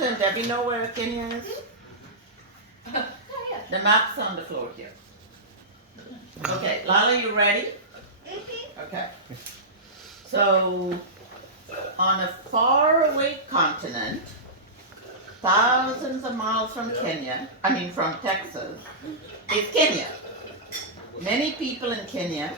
And Debbie know where Kenya is? The map's on the floor here. Okay, Lala, you ready? Okay. So, on a faraway continent, thousands of miles from from Texas, is Kenya. Many people in Kenya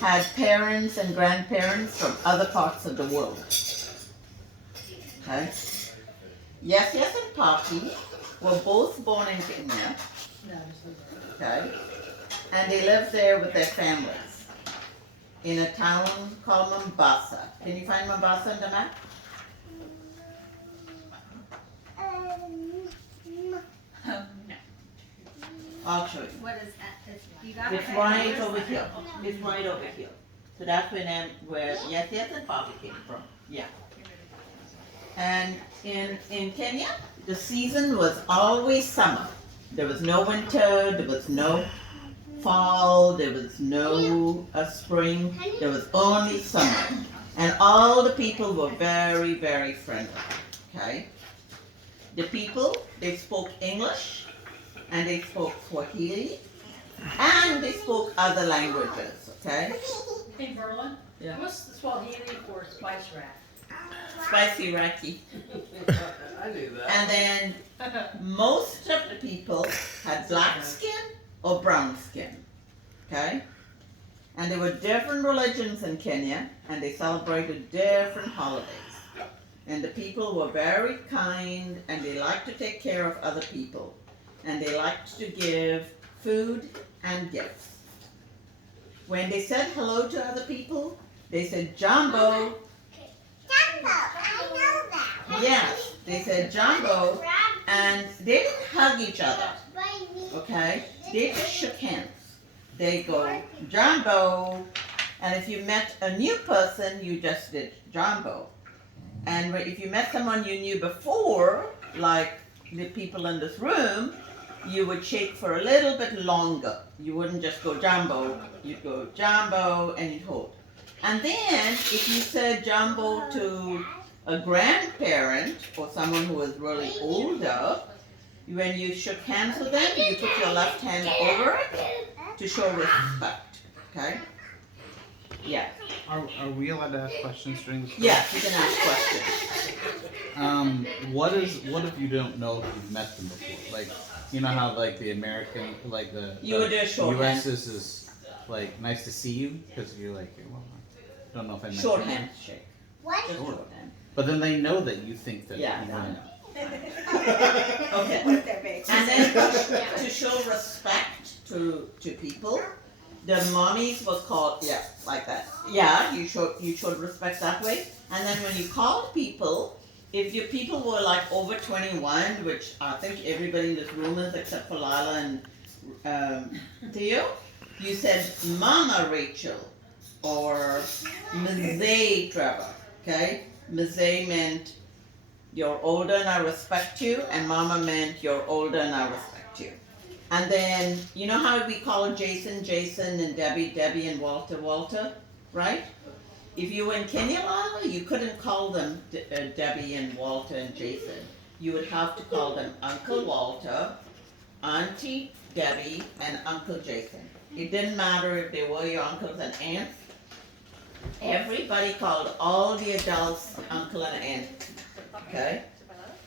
had parents and grandparents from other parts of the world. Okay? Yes and Papi were both born in Kenya. Okay? And they lived there with their families in a town called Mombasa. Can you find Mombasa on the map? No. I'll show you. What is that? You got It's it? right over here. It's right over here. So that's where yes and Papi came from. Yeah. And in Kenya, the season was always summer. There was no winter, there was no fall, there was no spring, there was only summer. And all the people were very, very friendly, okay? The people, they spoke English, and they spoke Swahili, and they spoke other languages, okay? Hey, Berlin? Yeah. What's the Swahili for spice rack? Spicy Raki. I knew that. And then most of the people had black skin or brown skin, okay? And there were different religions in Kenya, and they celebrated different holidays. And the people were very kind, and they liked to take care of other people. And they liked to give food and gifts. When they said hello to other people, they said, Jambo. Jumbo, I know that. Yes, they said Jambo, and they didn't hug each other, okay? They just shook hands. They go, Jambo, and if you met a new person, you just did Jambo. And if you met someone you knew before, like the people in this room, you would shake for a little bit longer. You wouldn't just go Jambo, you'd go Jambo, and you'd hold. And then, if you said Jambo to a grandparent or someone who was really older, when you shook hands with them, you put your left hand over it to show respect. Okay? Yeah. Are we allowed to ask questions during this? Yes, you can ask questions. What if you don't know if you've met them before? Like, you know how like the American, like the You would do a shorthand. U.S. is like nice to see you because you're like, well, I don't know if I met you. Shorthand shake. What? Just Sure. shorthand. But then they know that you think that. Yeah, you I know. know. Okay. What if they're big? And then to show respect to people, the mommies was called like that. Yeah, you showed respect that way. And then when you called people, if your people were like over 21, which I think everybody in this room is except for Lila and Theo, you said Mama Rachel or Mzee Trevor. Okay, Mzee meant you're older and I respect you, and Mama meant you're older and I respect you. And then, you know how we call Jason, Jason, and Debbie, Debbie, and Walter, Walter, right? If you were in Kenya, Lala, you couldn't call them Debbie and Walter and Jason. You would have to call them Uncle Walter, Auntie Debbie, and Uncle Jason. It didn't matter if they were your uncles and aunts. Everybody called all the adults uncle and aunt. Okay?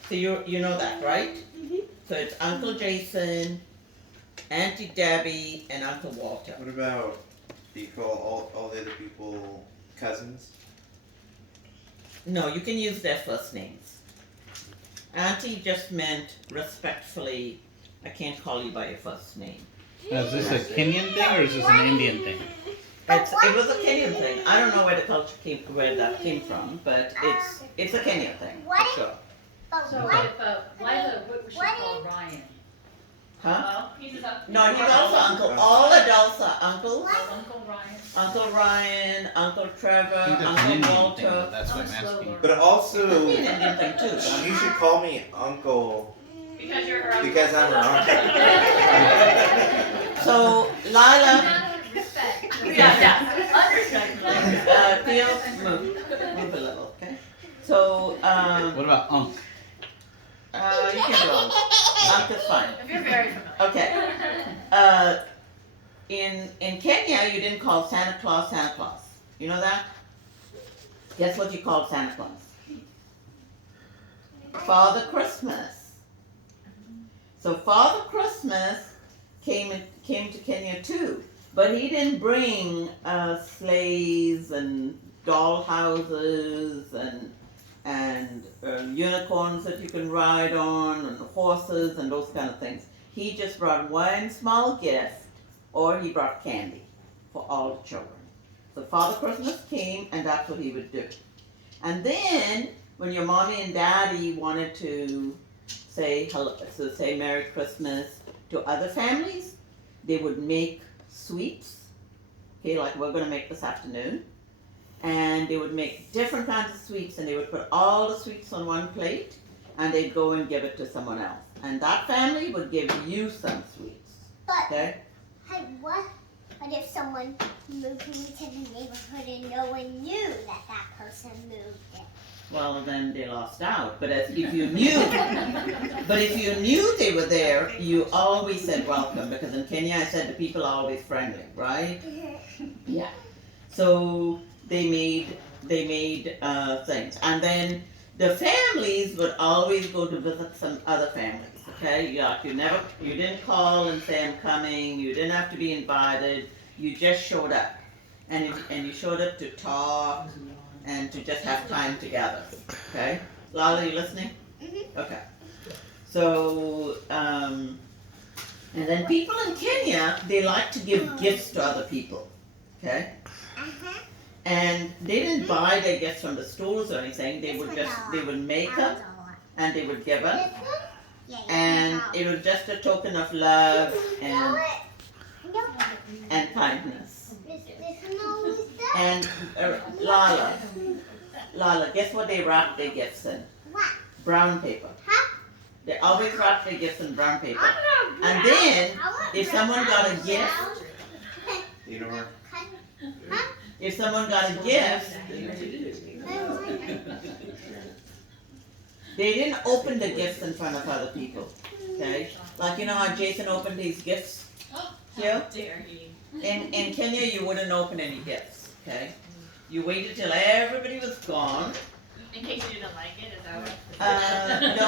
So you know that, right? So it's Uncle Jason, Auntie Debbie, and Uncle Walter. What about, do you call all the other people cousins? No, you can use their first names. Auntie just meant respectfully, I can't call you by your first name. Now, is this a Kenyan thing or is this an Indian thing? It was a Kenyan thing. I don't know where that came from, but it's a Kenyan thing, for sure. But So what? if Lila, what was she called? Ryan? Huh? Well, he's up. No, he's also uncle. All adults are uncles. Uncle Ryan. Uncle Ryan, Uncle I Trevor, think that's an Uncle Indian thing, Walter. but that's what I'm asking. But Could also, be an Indian thing too. you should call me uncle Because you're her uncle. because I'm her uncle. So Lila, Respect. Yeah. Unrespectful. Theo, move a little, okay? So What about Unc? you can do all that. Just fine. If you're very familiar. Okay. In Kenya, you didn't call Santa Claus Santa Claus. You know that? Guess what you called Santa Claus? Father Christmas. So Father Christmas came to Kenya too, but he didn't bring sleighs and doll houses and unicorns that you can ride on and horses and those kind of things. He just brought one small gift, or he brought candy for all the children. So Father Christmas came, and that's what he would do. And then when your mommy and daddy wanted to say hello, so say Merry Christmas to other families, they would make sweets, okay, like we're gonna make this afternoon. And they would make different kinds of sweets, and they would put all the sweets on one plate, and they'd go and give it to someone else. And that family would give you some sweets, okay? Hey, what if someone moved into the neighborhood and no one knew that person moved it? Well, then they lost out. But if you knew, they were there, you always said welcome, because in Kenya I said the people are always friendly, right? Yeah. So they made things, and then the families would always go to visit some other families. Okay, you didn't call and say I'm coming. You didn't have to be invited. You just showed up, and you showed up to talk and to just have time together. Okay, Lala, you listening? Mhm. Okay. So and then people in Kenya, they like to give gifts to other people. Okay. And they didn't buy their gifts from the stores or anything. They would make them and they would give them, and it was just a token of love and kindness. And Lala, guess what they wrap their gifts in? What? Brown paper. They always wrap their gifts in brown paper. And then, if someone got a gift, Theodore. if someone got a gift, they didn't open the gifts in front of other people. Okay? Like you know how Jason opened these gifts here? Dare he? In Kenya, you wouldn't open any gifts. Okay? You waited till everybody was gone. In case you didn't like it, is that what? No,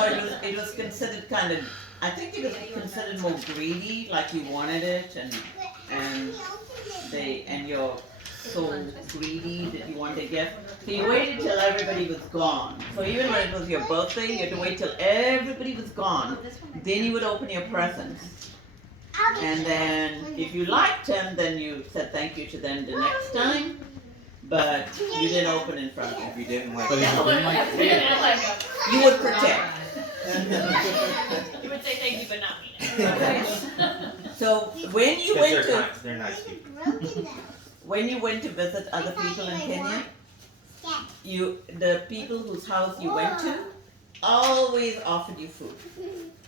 it was considered kind of. I think it was considered more greedy, like you wanted it, and you're so greedy that you wanted a gift. So you waited till everybody was gone. So even when it was your birthday, you had to wait till everybody was gone. Then you would open your presents. And then if you liked them, then you said thank you to them the next time. But you didn't open in front of them. If you didn't like But if you didn't like You didn't like him. You would pretend. You would say thank you, but not mean it. So when you went they're to kind, they're nice people. when you went to visit other people in Kenya, the people whose house you went to always offered you food.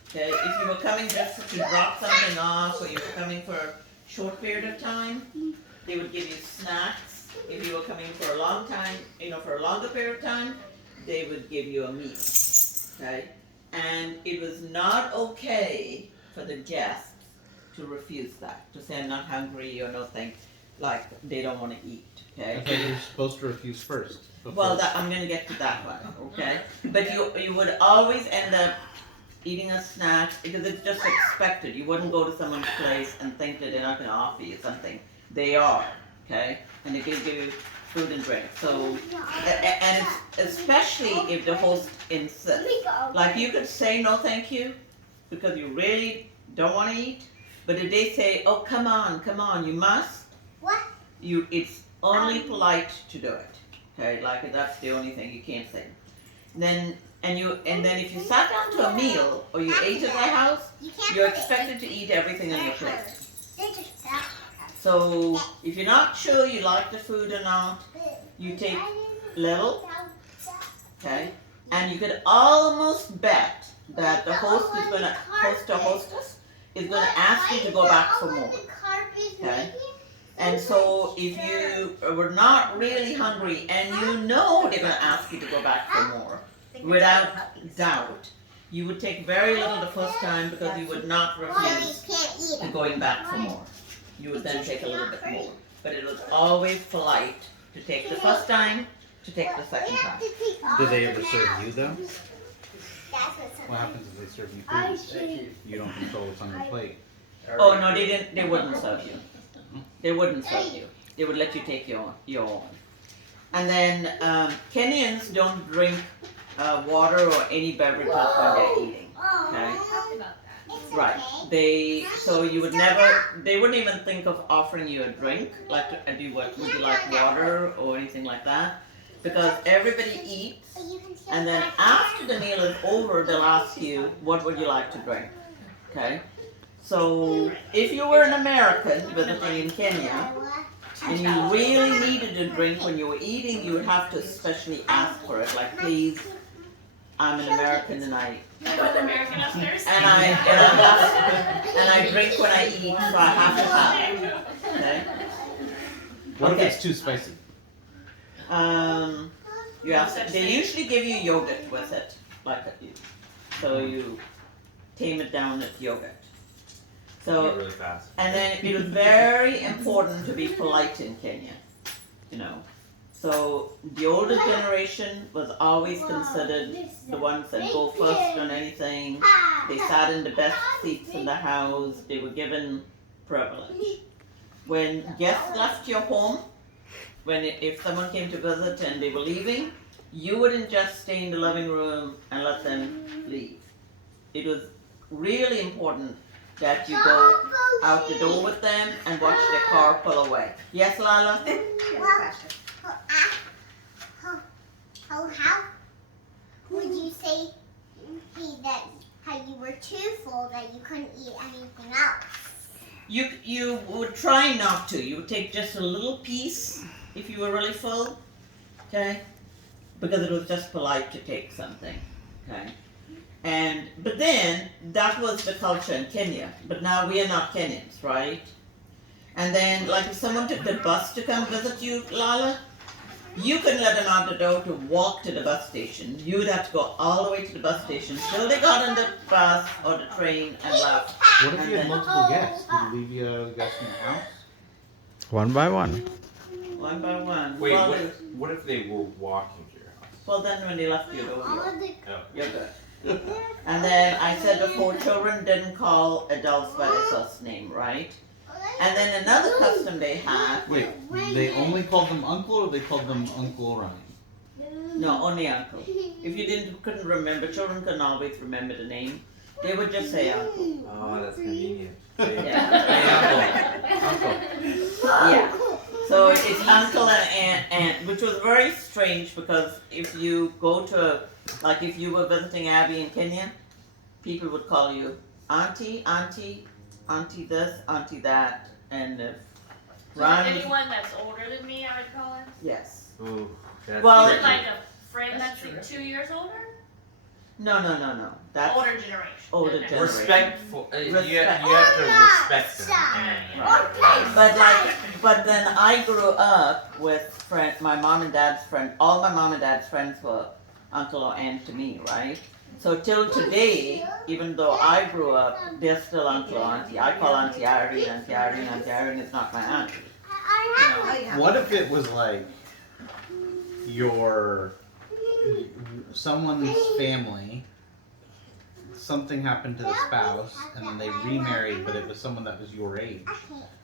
Okay, if you were coming just to drop something off, or you were coming for a short period of time, they would give you snacks. If you were coming for a long time, for a longer period of time, they would give you a meal. Okay, and it was not okay for the guests to refuse that, to say I'm not hungry or nothing, like they don't want to eat. Okay. I thought you were supposed to refuse first. Well, I'm gonna get to that one, okay? But you would always end up eating a snack because it's just expected. You wouldn't go to someone's place and think that they're not gonna offer you something. They are, okay? And they give you food and drink. So, and it's especially if the host insists. Like you could say no thank you because you really don't want to eat. But if they say, oh come on, you must. What? It's only polite to do it. Okay, like that's the only thing you can't say. Then if you sat down to a meal or you ate at their house, you're expected to eat everything on your plate. So if you're not sure you like the food or not, you take little, okay, and you could almost bet that the host or hostess is gonna ask you to go back for more. Okay. And so if you were not really hungry and you know they're going to ask you to go back for more, without doubt, you would take very little the first time because you would not Mommy refuse can't eat to it. going back for more. You would then take a little bit more. But it was always polite to take the first time, to take the We second have time. to take all Do they of ever them serve out. you though? That's what's What happens if they serve you I food? see. You don't control what's on your plate. Oh no, they didn't. They wouldn't serve you. They wouldn't serve you. They would let you take your own. And then Kenyans don't drink water or any beverages when they're eating. Okay. Talked about that. It's Right. okay. So you would never. They wouldn't even think of offering you a drink, like would you like water or anything like that, because everybody eats. But you can still And then practice. after the meal is over, they'll ask you, what would you like to drink? Okay? So, if you were an American visiting in Kenya, and you really needed a drink when you were eating, you would have to specially ask for it. Like, please, I'm an American and I American upstairs. and I drink when I eat, so I have to have it. Okay? What Okay. if it's too spicy? You have, they usually give you yogurt with it, so you tame it down with yogurt. So, really fast. and then it was very important to be polite in Kenya, you know. So the older generation was always considered the ones that go first on anything. They sat in the best seats in the house. They were given privilege. When guests left your home, if someone came to visit and they were leaving, you wouldn't just stay in the living room and let them leave. It was really important that you go out the door with them and watch their car pull away. Yes, Lala? She has a question. How would you say that how you were too full that you couldn't eat anything else? You would try not to. You would take just a little piece if you were really full, okay? Because it was just polite to take something, okay? But then, that was the culture in Kenya. But now we are not Kenyans, right? And then, like if someone took the bus to come visit you, Lala, you couldn't let them out the door to walk to the bus station. You would have to go all the way to the bus station till they got on the bus or the train and left. What if you had multiple guests? Did you leave your guests in the house? One by one. One by one. Wait, well, what if they were walking to your house? well, then when they left your door, All of the you're good. And then I said before, children didn't call adults by their first name, right? And then another custom they had, Wait, they only called them uncle or they called them Uncle Orion? no, only uncle. If you couldn't remember, children couldn't always remember the name, they would just say uncle. Oh, that's convenient. Yeah. Yeah. So it's uncle and aunt, which was very strange because if you go to, like if you were visiting Abby in Kenya, people would call you auntie, auntie, auntie this, auntie that, and if So Ron was, anyone that's older than me, I would call him. yes. Ooh, that's Well, Is it tricky. like a friend that's like 2 years older? No, that's Older generation. older Okay. generation. Respectful. You have Respect. to respect them. Right. But then I grew up with my mom and dad's friend. All my mom and dad's friends were uncle or aunt to me, right? So till today, even though I grew up, they're still uncle or auntie. I call Auntie Irene, Auntie Irene, Auntie Irene is not my auntie. You know? What if it was like someone's family, something happened to the spouse, and then they remarried, but it was someone that was your age.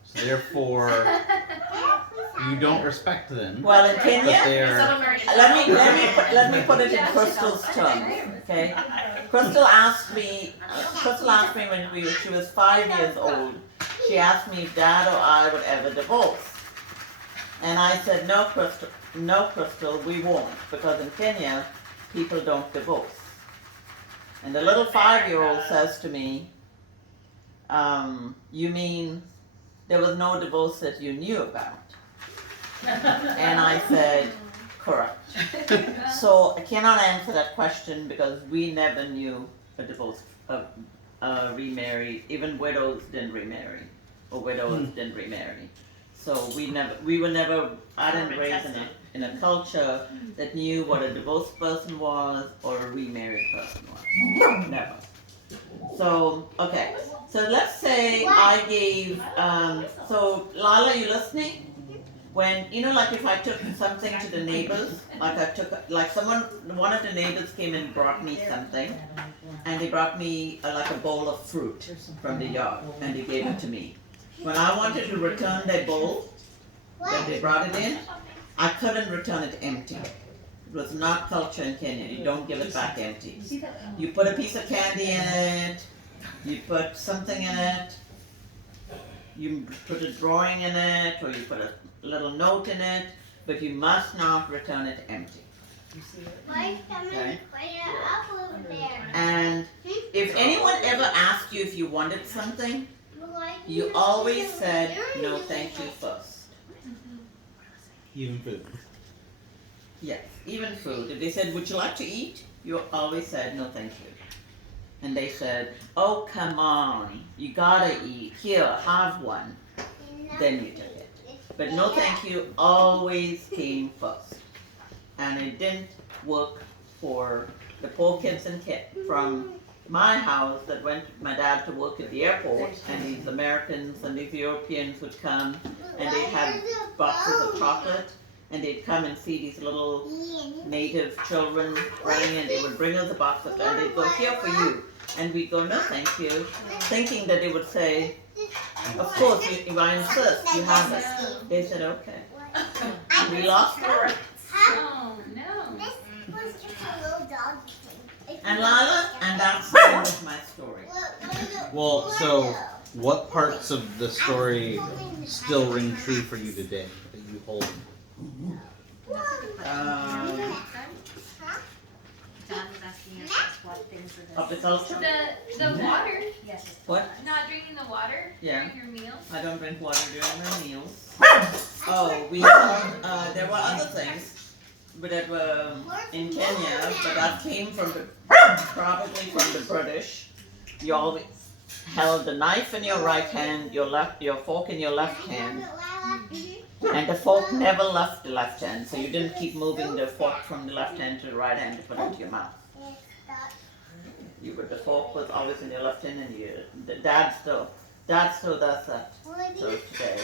So therefore, you don't respect them. Well, in But Kenya, they're let me put it in Crystal's terms, okay? Crystal asked me when she was 5 years old. She asked me if Dad or I would ever divorce, and I said no, Crystal, we won't, because in Kenya, people don't divorce. And the little 5-year-old says to me, "You mean there was no divorce that you knew about?" And I said, correct. So I cannot answer that question because we never knew a divorce, remarried, even widows didn't remarry, or widows didn't remarry. So I didn't raise any. in a culture that knew what a divorced person was or a remarried person was. Never. So, okay. So let's say I gave, so Lala, you listening? When, like if I took something to the neighbors, one of the neighbors came and brought me something, and they brought me like a bowl of fruit from the yard, and they gave it to me. When I wanted to return their bowl, that they brought it in, I couldn't return it empty. It was not culture in Kenya. You don't give it back empty. You put a piece of candy in it, you put something in it, you put a drawing in it, or you put a little note in it, but you must not return it empty. Why coming Okay. right up over there? And if anyone ever asked you if you wanted something, you always said no thank you first. Even food. Yes, even food. If they said, would you like to eat? You always said no thank you. And they said, oh come on, you gotta eat. Here, have one. Then you took it. But no thank you always came first. And it didn't work for the poor kids from my house that went with my dad to work at the airport, and these Americans and these Europeans would come and they had boxes of chocolate, and they'd come and see these little native children running, and they would bring us a box of, and they'd go, here for you. And we'd go, no thank you, thinking that they would say, of course, if I insist, you have it. They said, okay. We lost her. Oh, no. This was just a little dog thing. And Lila, and that's the end of my story. Well, so what parts of the story still ring true for you today that you hold? John was asking us what things are Of the culture? The water, Yes. What? not drinking the water Yeah. during your meals. I don't drink water during my meals. Oh, there were other things that were in Kenya, but that came from probably from the British. You always held the knife in your right hand, your fork in your left hand, and the fork never left the left hand, so you didn't keep moving the fork from the left hand to the right hand to put it into your mouth. The fork was always in your left hand, and the dad still does that. So today.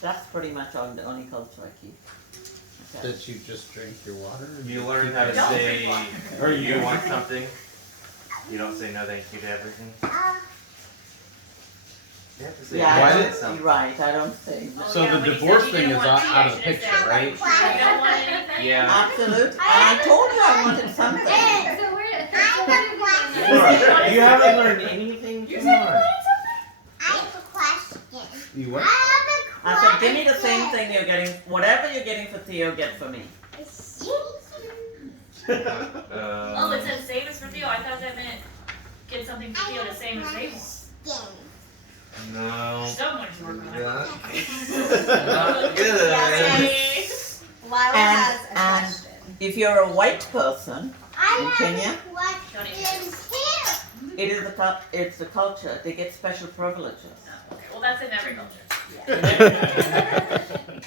That's pretty much the only culture I keep. Okay. That you just drink your water? You learn how to Don't say, drink or you want something. You don't say no thank you to everything. You have to say Yeah, no Why to did- something. you're right. I don't say. So Yeah, the when he divorce said you thing didn't is want out of tea, the you should have picture, said, right? You don't want anything? Yeah. Absolute. And I told you I wanted something. So where did You haven't learned anything? Come on. I have a question. You I what? have a I said, give me the same thing you're getting. Whatever you're getting for Theo, get for me. Oh, it says same as for Theo. I thought that meant get something for Theo the same as they want. No. Someone's working on it. Not good. Lila And- has a and- question. If you're a white person in Kenya, Don't even. it is it's the culture. They get special privileges. Oh, okay. Well, that's in every culture.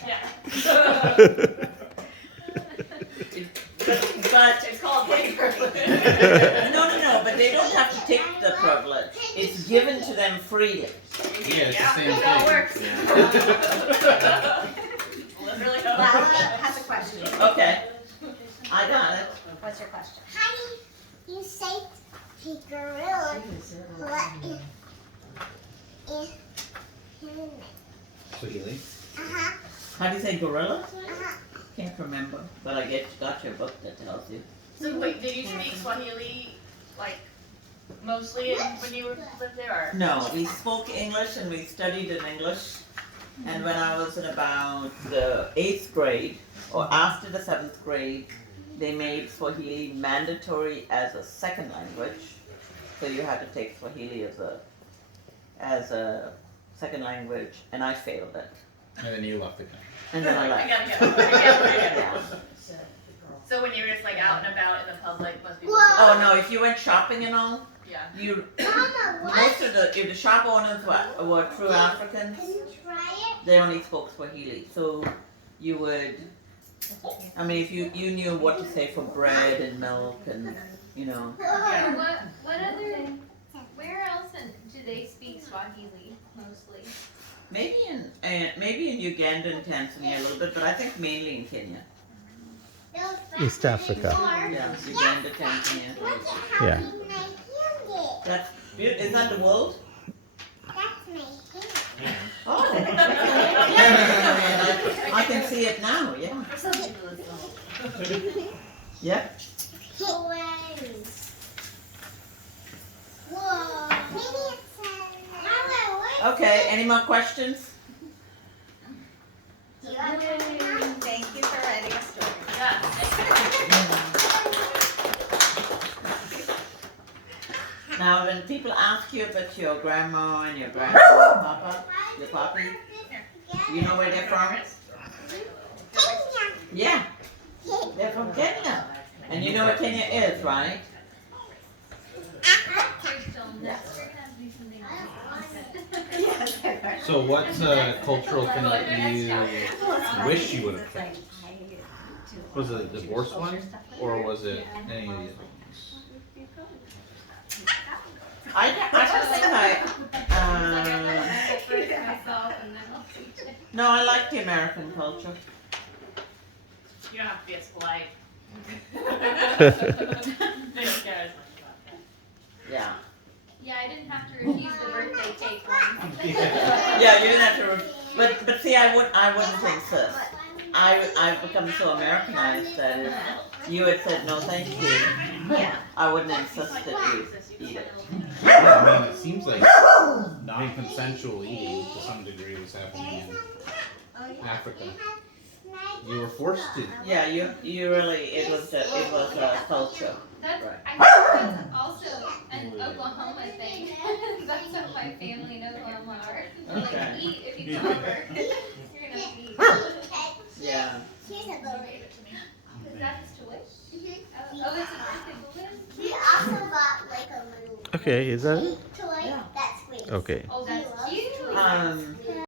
Yeah. But It's called white privilege. no, but they don't have to take the privilege. It's given to them freely. Yeah, it's the same that's how it thing. works. Literally. Lila has a question. Okay, I got it. What's your question? How do you say to gorilla what is human? Swahili. Uh-huh, How do you say gorilla? uh-huh. Can't remember, but I got your book that tells you. So wait, did you speak Swahili like mostly when you lived there, or? No, we spoke English and we studied in English. And when I was in about the 8th grade, or after the 7th grade, they made Swahili mandatory as a second language. So you had to take Swahili as a second language, and I failed it. And then you left the country. And then I I left. gotta go. Yeah. So when you were just like out and about in the public, most people. Oh no, if you went shopping and all, Yeah. you Mama, what? most of the if the shop owners were true Africans, Can you try it? they only spoke Swahili. So you would, I mean, if you knew what to say for bread and milk and you know. What other, where else do they speak Swahili mostly? Maybe in Uganda and Tanzania a little bit, but I think mainly in Kenya. East Africa. Yeah, Uganda, Tanzania. Look at how Yeah. big my hand is. That's is that the world? That's my hand. Oh, I can see it now. Yeah. Yeah. Whoa. Maybe it's Mama, what? Okay. Any more questions? Thank you for writing a story. Yeah. Now, when people ask you about your grandma and your grandpa, papa, your papi, you know where they're from? Yeah, they're from Kenya. And you know what Kenya is, right? So what's a cultural thing that you wish you would have kept? Was it a divorce one, or was it any of the other ones? I don't think no, I like the American culture. You don't have to be as polite. They don't care as much about that. Yeah. Yeah, I didn't have to refuse the birthday cake one. Yeah, you didn't have to. But see, I wouldn't insist. I've become so Americanized that if you had said no, thank you, I wouldn't insist that you eat it. Yeah, I mean, it seems like non-consensual eating to some degree was happening in Africa. You were forced to. Yeah, you really it was a culture. That's, Right. I think that's also an Oklahoma thing. That's what my family in Oklahoma are. They're Okay. like, eat if you come over. You're gonna eat. Yeah. Here's a balloon. Is that his toy? Mhm. Oh, it's a birthday balloon? We also got like a little Okay, is that it? toy Yeah. that squeaks. Okay. Oh, that's cute. Um,